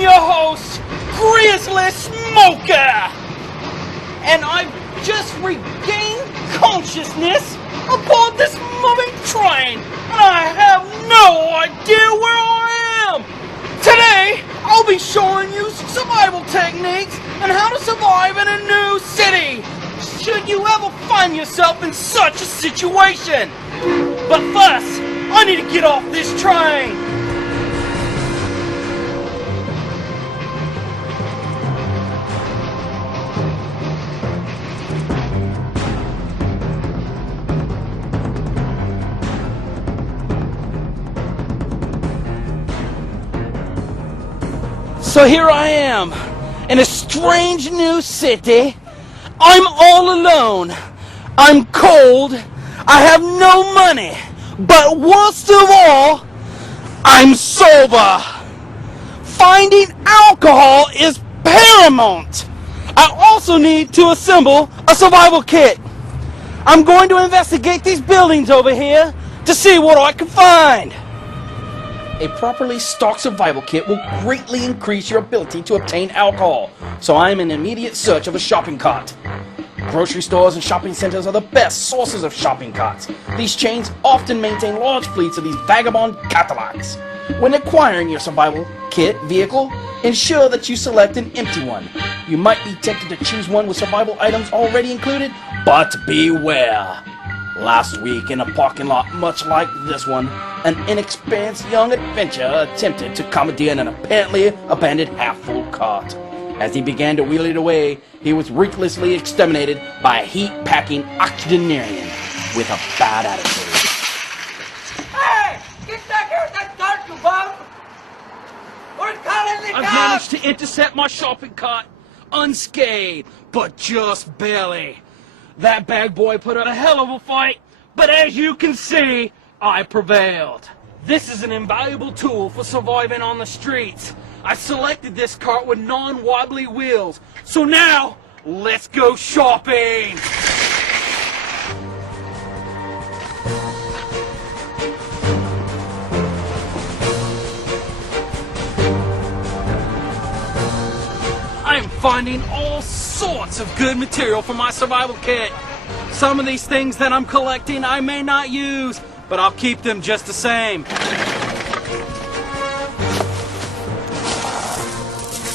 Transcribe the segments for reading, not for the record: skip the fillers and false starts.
I'm your host, Grizzly Smoker, and I've just regained consciousness aboard this moving train, and I have no idea where I am. Today, I'll be showing you survival techniques and how to survive in a new city, should you ever find yourself in such a situation. But first, I need to get off this train. So here I am, in a strange new city. I'm all alone. I'm cold. I have no money. But worst of all, I'm sober. Finding alcohol is paramount. I also need to assemble a survival kit. I'm going to investigate these buildings over here to see what I can find. A properly stocked survival kit will greatly increase your ability to obtain alcohol, so I am in immediate search of a shopping cart. Grocery stores and shopping centers are the best sources of shopping carts. These chains often maintain large fleets of these vagabond Cadillacs. When acquiring your survival kit vehicle, ensure that you select an empty one. You might be tempted to choose one with survival items already included, but beware. Last week, in a parking lot much like this one, an inexperienced young adventurer attempted to commandeer an apparently abandoned half-full cart. As he began to wheel it away, he was ruthlessly exterminated by a heat-packing octogenarian with a bad attitude. Hey! Get back here with that cart, you bum! We're calling the I've cops! managed to intercept my shopping cart unscathed, but just barely. That bad boy put up a hell of a fight, but as you can see, I prevailed. This is an invaluable tool for surviving on the streets. I selected this cart with non-wobbly wheels, so now, let's go shopping! I'm finding all sorts of good material for my survival kit. Some of these things that I'm collecting I may not use, but I'll keep them just the same.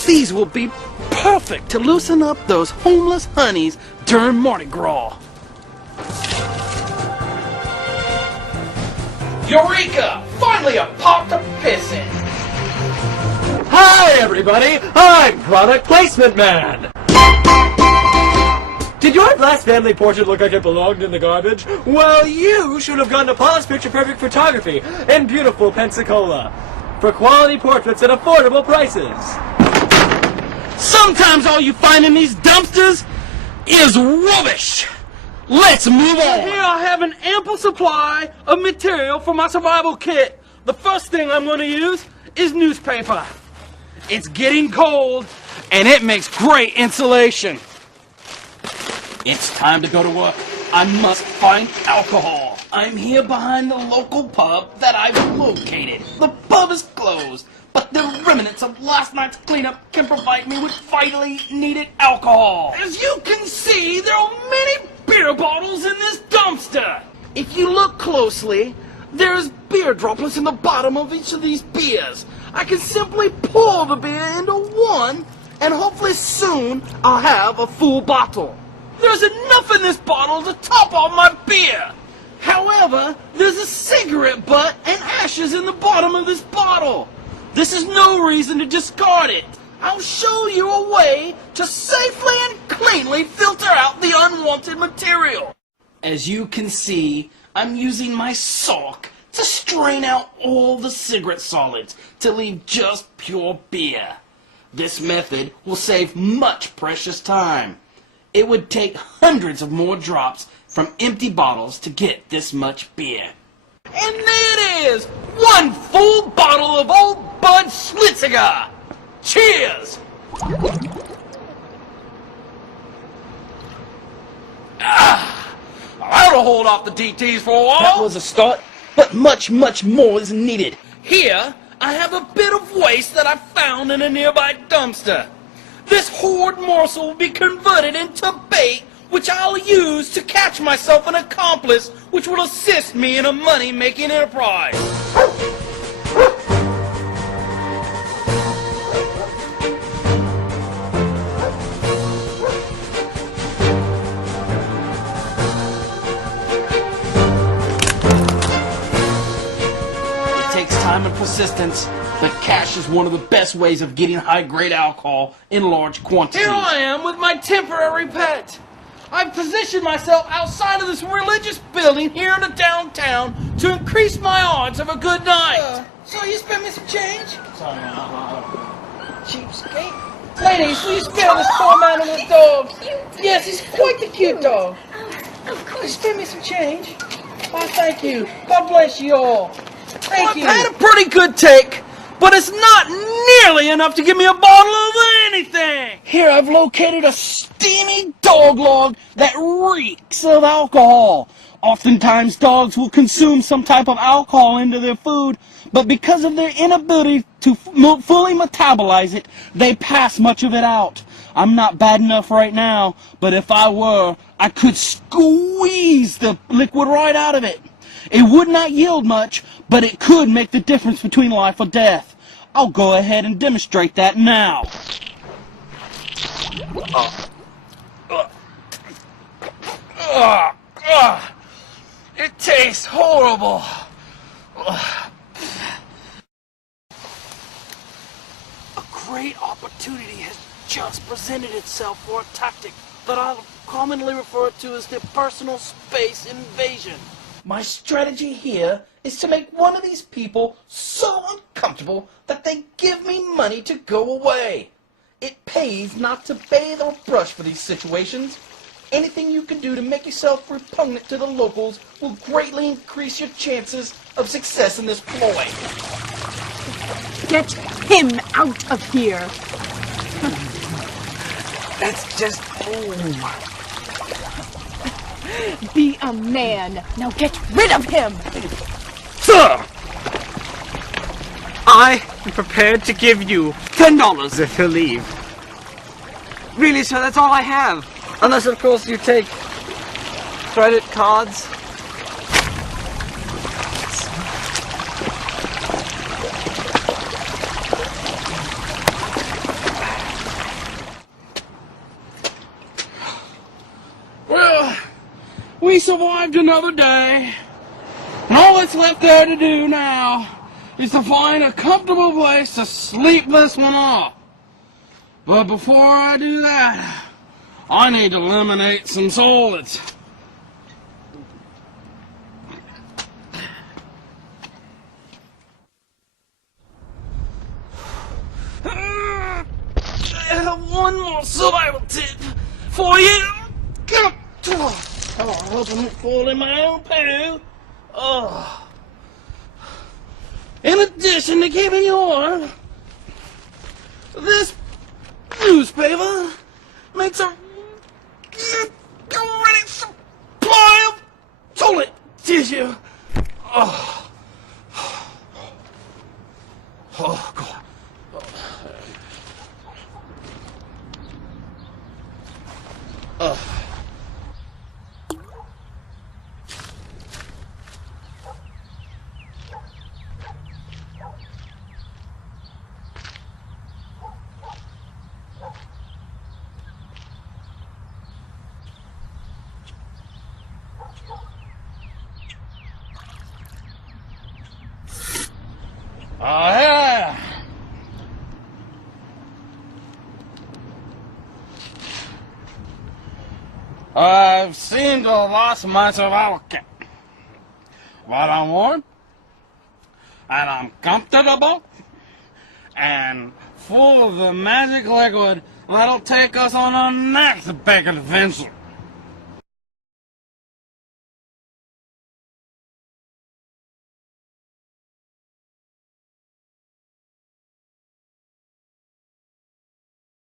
These will be perfect to loosen up those homeless honeys during Mardi Gras. Eureka! Finally a pot to piss in! Hi, everybody! I'm Product Placement Man! Did your last family portrait look like it belonged in the garbage? Well, you should have gone to Paul's Picture Perfect Photography in beautiful Pensacola for quality portraits at affordable prices. Sometimes all you find in these dumpsters is rubbish. Let's move on. Here I have an ample supply of material for my survival kit. The first thing I'm going to use is newspaper. It's getting cold, and it makes great insulation. It's time to go to work. I must find alcohol. I'm here behind the local pub that I've located. The pub is closed, but the remnants of last night's cleanup can provide me with vitally needed alcohol. As you can see, there are many beer bottles in this dumpster. If you look closely, there's beer droplets in the bottom of each of these beers. I can simply pour the beer into one, and hopefully soon I'll have a full bottle. There's enough in this bottle to top off my beer. However, there's a cigarette butt and ashes in the bottom of this bottle. This is no reason to discard it. I'll show you a way to safely and cleanly filter out the unwanted material. As you can see, I'm using my sock to strain out all the cigarette solids to leave just pure beer. This method will save much precious time. It would take hundreds of more drops from empty bottles to get this much beer. And there it is! One full bottle of Old Bud Schlitziger! Cheers! That'll hold off the DTs for a while. That was a start, but much more is needed. Here, I have a bit of waste that I found in a nearby dumpster. This hoard morsel will be converted into bait, which I'll use to catch myself an accomplice, which will assist me in a money-making enterprise. It takes time and persistence, but cash is one of the best ways of getting high-grade alcohol in large quantities. Here I am with my temporary pet. I've positioned myself outside of this religious building here in the downtown to increase my odds of a good night. So you spent me some change? Sorry, Cheapskate. Ladies, will you spare this poor man and his dog? Yes, he's quite the cute dog. Of Will you spare me some change? Oh, thank you. God bless you all. Thank you. I've had a pretty good take, but it's not nearly enough to give me a bottle of anything. Here I've located a steamy dog log that reeks of alcohol. Oftentimes dogs will consume some type of alcohol into their food, but because of their inability to fully metabolize it, they pass much of it out. I'm not bad enough right now, but if I were, I could squeeze the liquid right out of it. It would not yield much, but it could make the difference between life or death. I'll go ahead and demonstrate that now. It tastes horrible. A great opportunity has just presented itself for a tactic that I'll commonly refer to as the personal space invasion. My strategy here is to make one of these people so uncomfortable that they give me money to go away. It pays not to bathe or brush for these situations. Anything you can do to make yourself repugnant to the locals will greatly increase your chances of success in this ploy. Get him out of here. That's just... Be a man. Now get rid of him. Sir! I am prepared to give you $10 if he'll leave. Really, sir, that's all I have. Unless, of course, you take credit cards. Well, we survived another day. And all that's left there to do now is to find a comfortable place to sleep this one off. But before I do that, I need to eliminate some solids. I have one more survival tip for you. I hope I'm not falling my own poo. In addition to keeping you warm, this newspaper makes a great supply of toilet tissue. Oh, God. Yeah. I've seemed to have lost my survival kit. But I'm warm, and I'm comfortable, and full of the magic liquid that'll take us on our next big adventure.